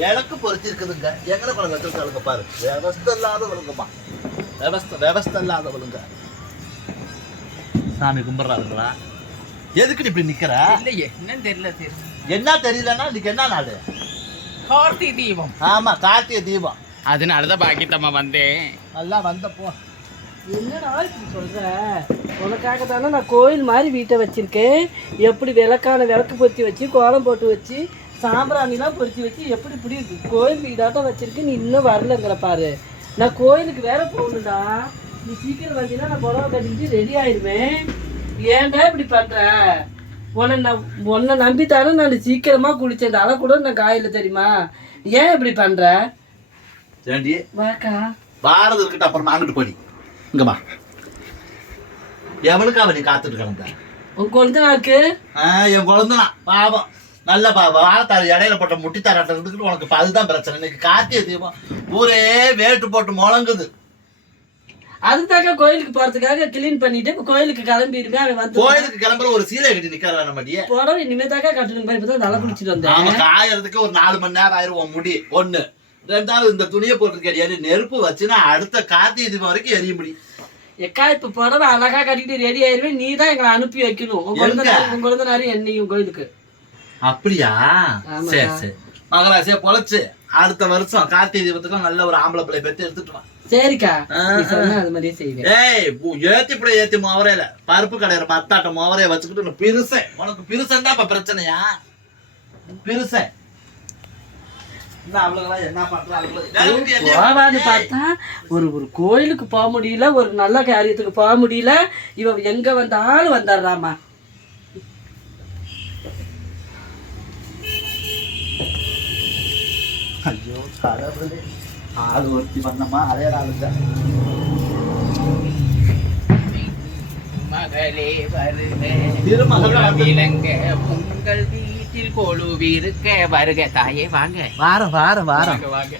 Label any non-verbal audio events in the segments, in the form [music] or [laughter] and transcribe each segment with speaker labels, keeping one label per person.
Speaker 1: விளக்கு பொறுத்தி இருக்குதுங்க எங்களை கொண்டு வச்சிருக்காளுங்க பாரு விவஸ்த இல்லாதவளுங்கம்மா விவஸ்த விவஸ்த இல்லாதவளுங்க சாமி கும்பிட்றாளுங்களா எதுக்குடி இப்படி நிக்கிற
Speaker 2: இல்லையே என்னன்னு தெரியல தெரியும்
Speaker 1: என்ன தெரியலன்னா இன்னைக்கு என்ன நாள்
Speaker 2: கார்த்திகை தீபம்
Speaker 1: ஆமா கார்த்திகை தீபம் அதனால தான் பாக்கித்தம்மா வந்தேன்
Speaker 2: நல்லா வந்தப்போ என்னடா இப்படி சொல்கிற உனக்காக தானே நான் கோயில் மாதிரி வீட்டை வச்சிருக்கேன் எப்படி விளக்கான விளக்கு பொத்தி வச்சு கோலம் போட்டு வச்சு சாம்பிராணிலாம் பொறிச்சு வச்சு எப்படி பிடிக்குது கோயில் வீடாட்டம் வச்சிருக்கு நீ இன்னும் வரலங்கிற பாரு நான் கோயிலுக்கு வேற போகணும்டா நீ சீக்கிரம் வந்தீங்கன்னா நான் புடவை கட்டிக்கிட்டு ரெடி ஆயிடுவேன் ஏன்டா இப்படி பண்ற உன்னை நான் உன்னை நம்பித்தானே நான் சீக்கிரமா குளிச்சேன் அதை கூட நான் காயில தெரியுமா ஏன் இப்படி பண்ற வாக்கா
Speaker 1: பாரதி இருக்கட்டும் அப்புறம் அங்கிட்டு போனி இங்கம்மா எவனுக்காக நீ காத்துட்டு கிளம்ப
Speaker 2: உன் குழந்தைனாக்கு
Speaker 1: என் குழந்தைனா பாவம் நல்ல வாழத்தார் இடையில போட்ட முட்டி தாராட்டுறதுக்கு உனக்கு அதுதான் பிரச்சனை இன்னைக்கு கார்த்திகை தீபம் ஊரே வேட்டு போட்டு முழங்குது
Speaker 2: அதுதாக்க கோயிலுக்கு போறதுக்காக கிளீன் பண்ணிட்டு கோயிலுக்கு கிளம்பி
Speaker 1: வந்து கோயிலுக்கு கிளம்புற ஒரு சீலை கட்டி நிக்கிறா நம்மடிய
Speaker 2: புடவை இனிமே தாக்கா கட்டணும் இப்பதான் தலை பிடிச்சிட்டு வந்தேன்
Speaker 1: நமக்கு ஆயிரத்துக்கு ஒரு நாலு மணி நேரம் ஆயிரும் முடி ஒண்ணு ரெண்டாவது இந்த துணியை போட்டிருக்கேன் நெருப்பு வச்சுன்னா அடுத்த கார்த்திகை தீபம் வரைக்கும் எரிய முடியும்
Speaker 2: எக்கா இப்ப புடவை அழகா கட்டிட்டு ரெடி ஆயிருவேன் நீ தான் எங்களை அனுப்பி வைக்கணும் உங்க குழந்தை உங்க குழந்தை என்னையும் கோயிலுக்கு
Speaker 1: அப்படியா சரி சரி மகராசியா பொழைச்சு அடுத்த வருஷம் கார்த்திகை தீபத்துக்கும் நல்ல ஒரு ஆம்பளை பிள்ளை பெற்று எடுத்துட்டு சரிக்கா ஏத்தி பிள்ளை ஏத்தி மோவரையில பருப்பு கடையிற பத்தாட்ட மோவரைய வச்சுக்கிட்டு பெருசன் உனக்கு பிரிசன் தான் இப்ப பிரச்சனையா பெருசன்
Speaker 2: பார்த்தா ஒரு ஒரு கோயிலுக்கு போக முடியல ஒரு நல்ல காரியத்துக்கு போக முடியல இவ எங்க வந்தாலும் வந்தாடுறாமா
Speaker 1: ஐயோ கடவுளே ஆள் ஒருத்தி பண்ணமா அதே ஆளுதா
Speaker 2: மகளே உங்கள் வீட்டில் வருக தாயே வாங்க
Speaker 1: வாரம் வாரம் வாங்க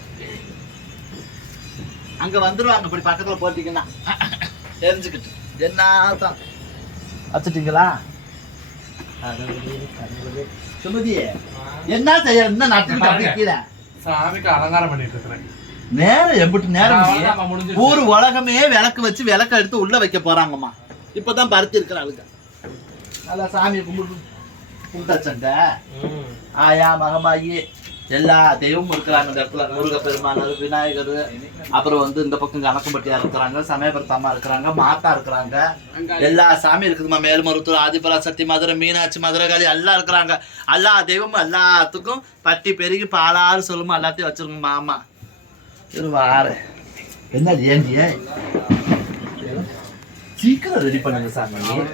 Speaker 1: அங்க வந்துருவாங்க இப்படி பக்கத்துல போட்டீங்கன்னா தெரிஞ்சுக்கிட்டு என்னதான் வச்சுட்டீங்களா சுமதியே என்ன செய்ய என்ன
Speaker 3: சாமிக்கு அலங்காரம் பண்ணிட்டு இருக்கிறேன்
Speaker 1: நேரம் எப்படி நேரம் ஒரு உலகமே விளக்கு வச்சு விளக்க எடுத்து உள்ள வைக்க போறாங்கம்மா இப்பதான் பருத்தி இருக்கிற இருக்கிறாளுங்க நல்லா சாமியை கும்பிட்டு கும்பிட்டாச்சங்க ஆயா மகமாயி எல்லா தெய்வமும் இருக்கிறாங்க இந்த இடத்துல முருக பெருமான் விநாயகர் அப்புறம் வந்து இந்த பக்கம் கணக்கம்பட்டியா இருக்கிறாங்க சமயபுரத்தம்மா இருக்கிறாங்க மாத்தா இருக்கிறாங்க எல்லா சாமி இருக்குதுமா மேல்மருத்தூர் ஆதிபரா சக்தி மதுரை மீனாட்சி மதுரைகாளி எல்லாம் இருக்கிறாங்க எல்லா தெய்வமும் எல்லாத்துக்கும் பட்டி பெருகி பாலாறு சொல்லுமா எல்லாத்தையும் வச்சிருக்கோம் மாமா ஒரு வாரு என்ன ஏண்டிய சீக்கிரம் ரெடி பண்ணுங்க சாமி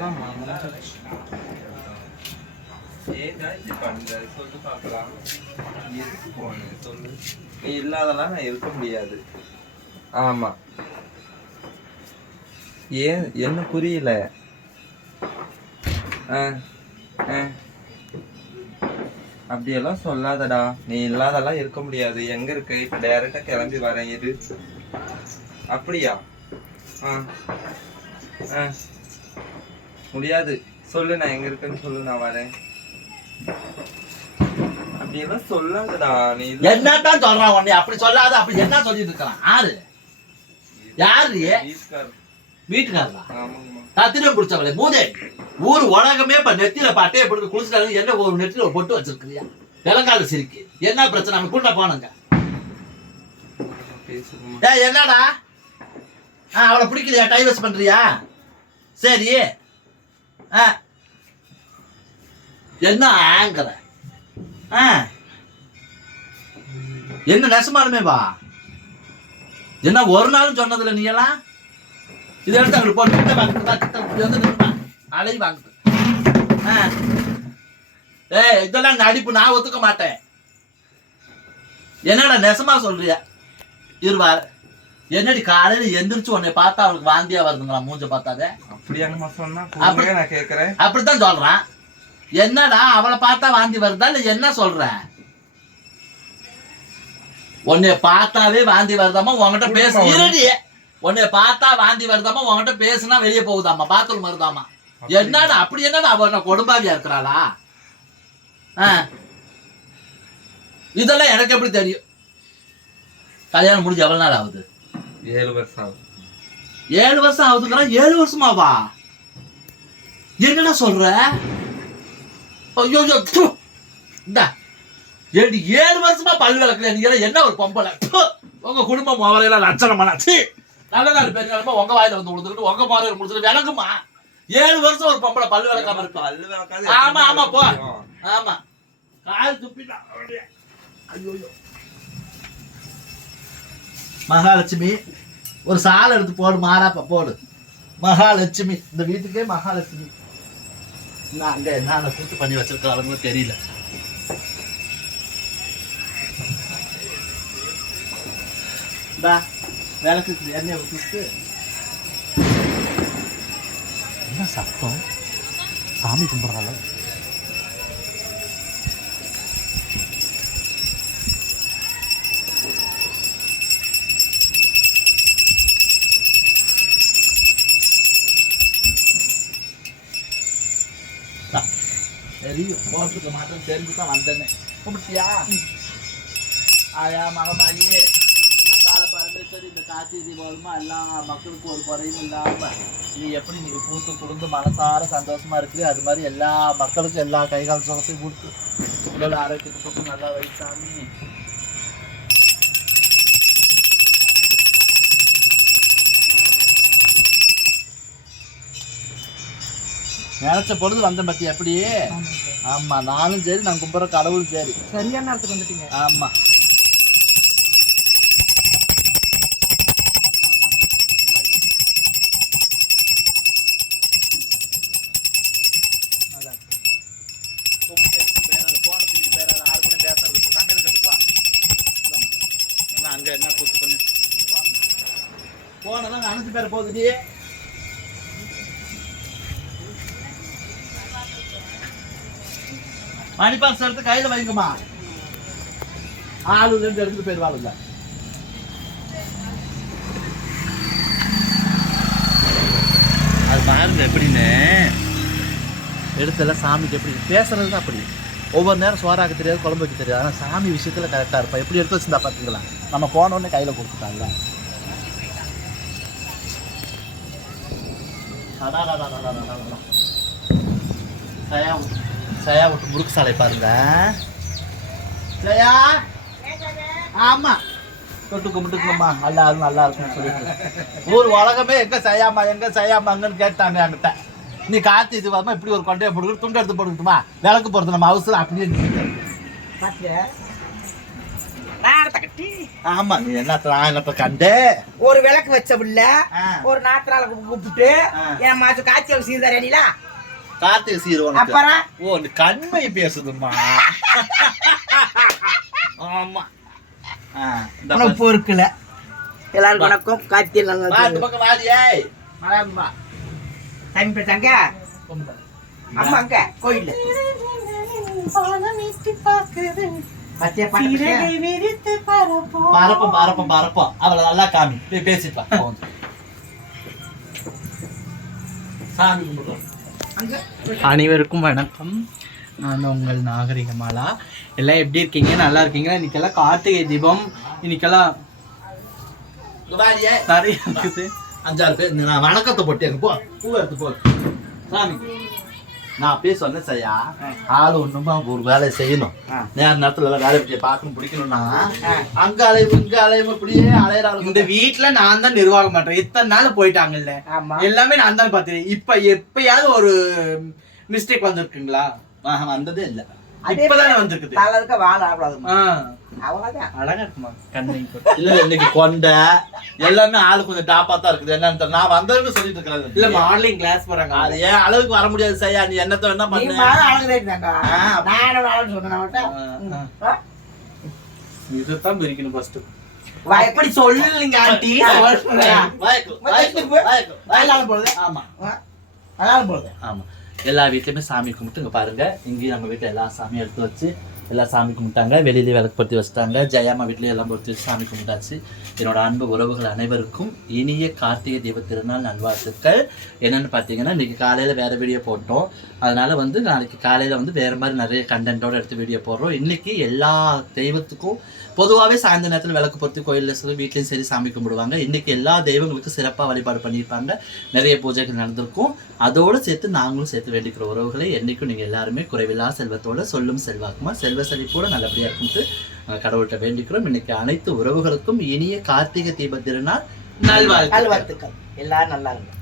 Speaker 1: ஏதா
Speaker 4: இப்ப அந்த சொல்லு பாக்கலாம் நீ இல்லாதெல்லாம் நான் இருக்க முடியாது ஆமா ஏன் என்ன புரியல ஆ ஆ அப்படியெல்லாம் சொல்லாதடா நீ இல்லாதெல்லாம் இருக்க முடியாது எங்க இருக்கு இப்ப டைரக்டா கிளம்பி வரேன் இது அப்படியா ஆ முடியாது சொல்லு நான் எங்க இருக்குன்னு சொல்லு நான் வரேன் அப்படியெல்லாம் சொல்லாதடா நீ
Speaker 1: என்னத்தான் சொல்றான் உன்னை அப்படி சொல்லாத அப்படி என்ன சொல்லிட்டு இருக்கலாம் யாரு யாரு வீட்டுக்காரா தத்திரம் குடிச்சவளே பூதே ஊர் உலகமே இப்ப நெத்தில பாட்டே போட்டு குளிச்சுட்டாங்க என்ன ஒரு நெத்தில ஒரு பொட்டு வச்சிருக்கிறியா விலங்கால சிரிக்கு என்ன பிரச்சனை அவன் கூட்ட போனங்க என்னடா ஆ அவளை பிடிக்கலையா டைவர்ஸ் பண்றியா சரி ஆ என்ன ஆங்கிற என்ன நெசமாலுமே வா என்ன ஒரு நாளும் சொன்னதுல நீ எல்லாம் இதை எடுத்து அங்கே போட்டு கிட்ட வாங்கிட்டு வந்து அலை வாங்கிட்டு ஏ இதெல்லாம் நடிப்பு நான் ஒத்துக்க மாட்டேன் என்னடா நெசமா சொல்றியா இருவார் என்னடி காலையில எந்திரிச்சு உன்னை பார்த்தா அவனுக்கு வாந்தியா வருதுங்களா மூஞ்ச பார்த்தாதே அப்படியே நான் கேட்கறேன் அப்படித்தான் சொல்றான் என்னடா அவளை பார்த்தா வாந்தி வருதா இல்லை என்ன சொல்ற உன்னை பார்த்தாவே வாந்தி வருதாமா உங்ககிட்ட பேச உன்னை பார்த்தா வாந்தி வருதாமா உங்ககிட்ட பேசுனா வெளியே போகுதாமா பாத்ரூம் வருதாமா என்னடா அப்படி என்னடா அவ கொடும்பாவியா இருக்கிறாளா இதெல்லாம் எனக்கு எப்படி தெரியும் கல்யாணம் முடிஞ்சு எவ்வளவு நாள் ஆகுது
Speaker 4: ஏழு வருஷம் ஆகுது
Speaker 1: ஏழு வருஷம் ஆகுதுங்கிறா ஏழு வருஷமாவா என்னடா சொல்ற ஐயோ ஐயோ இந்தா ஏழு ஏழு வருஷமா பல் விளக்கல நீங்க என்ன ஒரு பொம்பளை உங்க குடும்பம் முதலையெல்லாம் லட்சணமான சீ நல்ல நாள் பேர் நிலமா உங்க வாயில வந்து கொடுத்துட்டு உங்க பார்வையில் கொடுத்துட்டு விளக்குமா ஏழு வருஷம் ஒரு பொம்பளை பல் விளக்காம இருக்கு பல் விளக்காது ஆமா ஆமா போ ஆமா கால் துப்பிட்டா ஐயோ மகாலட்சுமி ஒரு சாலை எடுத்து போடு மாறாப்பா போடு மகாலட்சுமி இந்த வீட்டுக்கே மகாலட்சுமி நான் அங்கே என்ன கூத்து பண்ணி வச்சிருக்காளுங்களும் தெரியல வேலைக்கு விளக்கு எண்ணெய் ஊற்றிட்டு என்ன சத்தம் சாமி கும்பிட்றாங்களோ Dari bos kemasan dari kita mantan nih. Kemudian ayah malam இந்த காட்சி தீபாவளிமா எல்லா மக்களுக்கும் ஒரு குறையும் இல்லாம நீ எப்படி நீ பூத்து குடுந்து மனசார சந்தோஷமா இருக்குது அது மாதிரி எல்லா மக்களுக்கும் எல்லா கைகால் சுகத்தையும் கொடுத்து உடல் ஆரோக்கியத்தை கொடுத்து நல்லா வைத்தாமி நினைச்ச பொழுது வந்த பத்தி அப்படியே ஆமா நானும் சரி நான் கும்புற கடவுளும் சரி
Speaker 2: சரியான நேரத்துக்கு வந்துட்டீங்க
Speaker 1: ஆமா அங்க என்ன கூத்து பண்ணு போனதான் அனுப்பி பேர் போகுது மணி பாக்ஸ் எடுத்து கையில் வைங்கம்மா ஆளு எடுத்துட்டு போயிடுவாங்க அது பாருங்க எப்படின்னு எடுத்தெல்லாம் சாமிக்கு எப்படி பேசுறது தான் அப்படி ஒவ்வொரு நேரம் சோறாக்கு தெரியாது குழம்பு வைக்க தெரியாது ஆனால் சாமி விஷயத்தில் கரெக்டாக இருப்பா எப்படி எடுத்து வச்சுருந்தா பார்த்துக்கலாம் நம்ம போனோடனே கையில் கொடுத்துட்டாங்க அதான் அதான் அதான் அதான் அதான் சயா விட்டு முறுக்கு சாலை பாருங்க சயா ஆமா தொட்டு கும்பிட்டுக்கணுமா நல்லா இருக்கும் நல்லா இருக்கும்னு சொல்லிட்டு ஊர் உலகமே எங்க சயாமா எங்க சயாமாங்கன்னு கேட்டாங்க என்கிட்ட நீ காத்து இது வரமா இப்படி ஒரு கொண்டையை போட்டுக்கிட்டு துண்டு எடுத்து போட்டுக்கிட்டுமா விளக்கு போறது நம்ம அவசரம் அப்படியே ஆமா நீ என்னத்த நான் என்னத்த கண்டு ஒரு விளக்கு வச்ச பிள்ள ஒரு நாத்திரால கூப்பிட்டு என் மாசம் காய்ச்சல் சீர்தாரணிலாம் காத்து சீர் உனக்கு ஓ கண்மை பேசுதுமா [laughs] ஆமா பொறுக்கல எல்லாரும் வணக்கம் காத்தி நல்லா தம்பி பேசாங்க அம்மா அங்க கோயில் பரப்பம் பரப்பம் பரப்பம் அவளை நல்லா காமி பேசிட்டு [laughs] சாமி கும்பிடுவோம் அனைவருக்கும் வணக்கம் நான் உங்கள் நாகரிகமாலா எல்லாம் எப்படி இருக்கீங்க நல்லா இருக்கீங்களா இன்னைக்கெல்லாம் கார்த்திகை தீபம் இன்னைக்கெல்லாம் நிறைய இருக்குது அஞ்சாறு பேர் நான் வணக்கத்தை போட்டு எனக்கு போ பூ எடுத்து போ சாமி நான் அப்படியே சொன்னேன் சரியா ஆள் ஒண்ணுமா ஒரு வேலை செய்யணும் நேர நேரத்துல எல்லாம் வேலை பற்றி பார்க்கணும் பிடிக்கணும்னா அங்க அலைவு இங்க அலைவு இப்படியே அலையறாங்க இந்த வீட்டுல நான் தான் நிர்வாகம் பண்றேன் இத்தனை நாள் போயிட்டாங்கல்ல எல்லாமே நான் தான் பார்த்தேன் இப்ப எப்பயாவது ஒரு மிஸ்டேக் வந்திருக்குங்களா வந்ததே இல்லை கொண்டை எல்லாமே ஆளு கொஞ்சம் டாப்பா தான் இருக்குது என்னன்னு நான் வந்தேன்னு சொல்லிட்டு இருக்கிறேன் இல்ல ஆன்லைன் கிளாஸ் போறாங்க அது ஏன் அளவுக்கு வர முடியாது சையா நீ என்னத்த என்ன பண்ண இதுதான் பிரிக்கணும் ஃபர்ஸ்ட் எப்படி சொல்லுங்க ஆண்டி போடுது ஆமா போடுது ஆமா எல்லா வீட்லேயுமே சாமி கும்பிட்டுங்க பாருங்கள் இங்கேயும் நம்ம வீட்டில் எல்லா சாமியும் எடுத்து வச்சு எல்லா சாமி கும்பிட்டாங்க வெளியிலேயே விளக்குப்படுத்தி வச்சுட்டாங்க ஜெயாமா வீட்லேயும் எல்லாம் பொறுத்து வச்சு சாமி கும்பிட்டாச்சு என்னோட அன்பு உறவுகள் அனைவருக்கும் இனிய கார்த்திகை தீப திருநாள் நல்வாழ்த்துக்கள் என்னென்னு பார்த்தீங்கன்னா இன்றைக்கி காலையில் வேறு வீடியோ போட்டோம் அதனால் வந்து நாளைக்கு காலையில் வந்து வேறு மாதிரி நிறைய கண்டென்ட்டோடு எடுத்து வீடியோ போடுறோம் இன்றைக்கி எல்லா தெய்வத்துக்கும் பொதுவாகவே சாயந்தர நேரத்தில் விளக்கு பொறுத்து கோயிலில் சொல்லி வீட்லேயும் சரி சாமி கும்பிடுவாங்க இன்றைக்கி எல்லா தெய்வங்களுக்கும் சிறப்பாக வழிபாடு பண்ணியிருப்பாங்க நிறைய பூஜைகள் நடந்திருக்கும் அதோடு சேர்த்து நாங்களும் சேர்த்து வேண்டிக்கிற உறவுகளை என்றைக்கும் நீங்கள் எல்லாருமே குறைவில்லா செல்வத்தோட சொல்லும் செல்வாக்குமா செல்வ கூட நல்லபடியாக இருக்கும்ட்டு கடவுள்கிட்ட வேண்டிக்கிறோம் இன்னைக்கு அனைத்து உறவுகளுக்கும் இனிய கார்த்திகை தீப திருநாள் நல்வாழ்த்துக்கள் எல்லாரும் நல்லா இருக்கும்